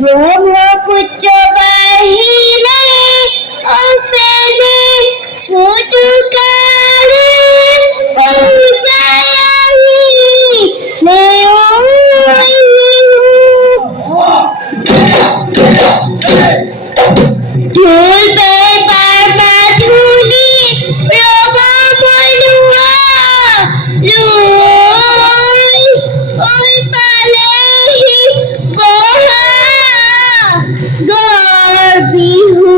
ব্রহ্মপুত্র বাহিরে অপেনে ছোট কালে পৌঁছায়ামি ঢোল পেপার মাধুরী রবা মনুয়া লই ওই পালেহি বহা গড় বিহু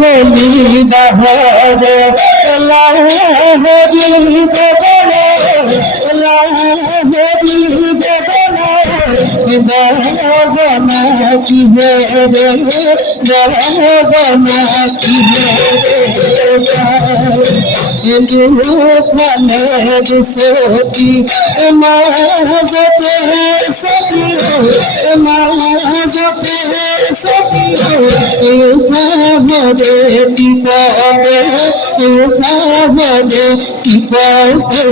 গলি বাহরে লাহরি গগনে লাহরি গগনে গগনা কি হে রে গগনা কি হে ফালে সতী মাজতে সতী মাজতে সতী ভাবরে দীপরে ভাবরে দীপরে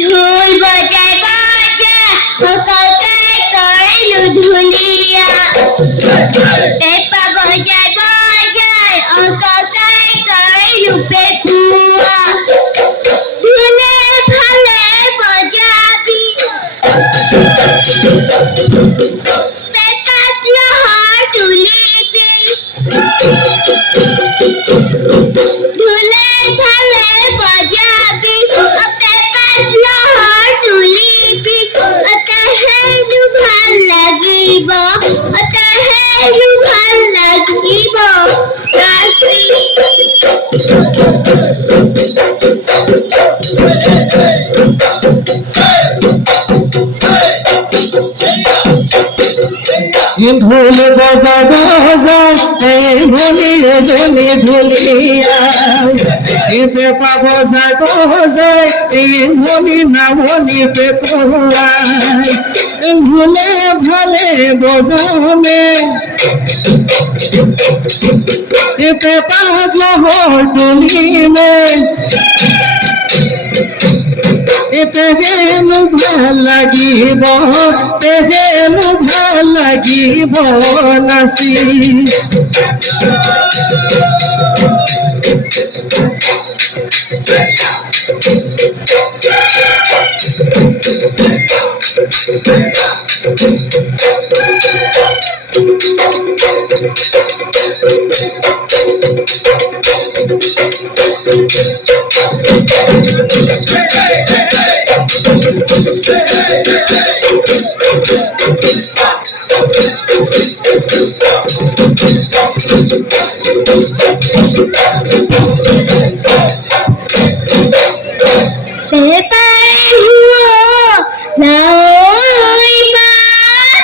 ঢোল বাজায় বাজা কাকাই করেলু ধুলিয়া পেপা বাজায় বাজায় কাকাই করেলু পেপুয়া ধুলে ভালে বাজাবি পেকাস লহর তুলিবি ধুলে ভালে বাজাবি পেকাস লহর তুলিবি তাহেলু ভাল লাগিব তাহেলু ভাল লাগিব রাত্রি ঢোল বজা বজা ভুলিয়ে জলে ভুলিয়া পেপা বজা বজায় ভুলি না ভুলি পেপাই ভুলে ভালে বজামে পেপা লহর টুলি মে তেহেনু ভাল লাগিব তেহেনু ভাল লাগিব নাচি পেপার হুয়া নাওই মার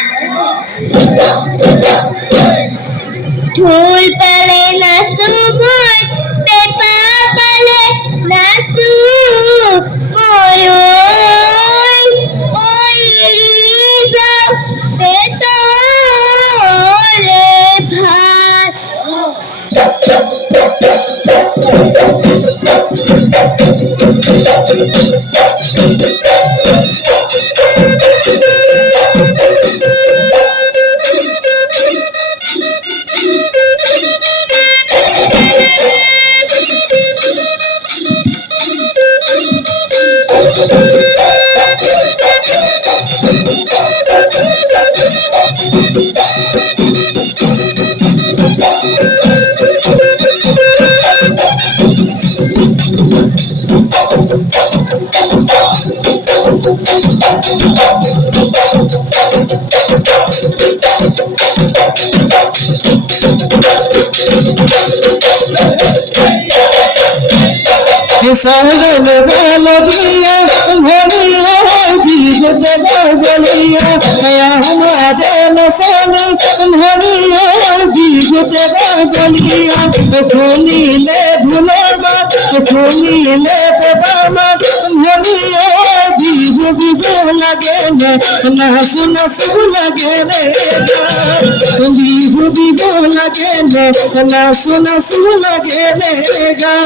ঢোল পেলে নাচু মই পেপা পেলে নাচু মই ওই রিজা পেতরে ভাত सगल बलदिया भोलिया बीगत गलिया हमारे नसोनी भोलिया बीगत गलिया खोलीले भुलमा खोलीले बेबामा भोलिया बीगो बीगो लगे ना सुना सु लगे रे बीगो बीगो लगे ना सुना सु लगे रे गा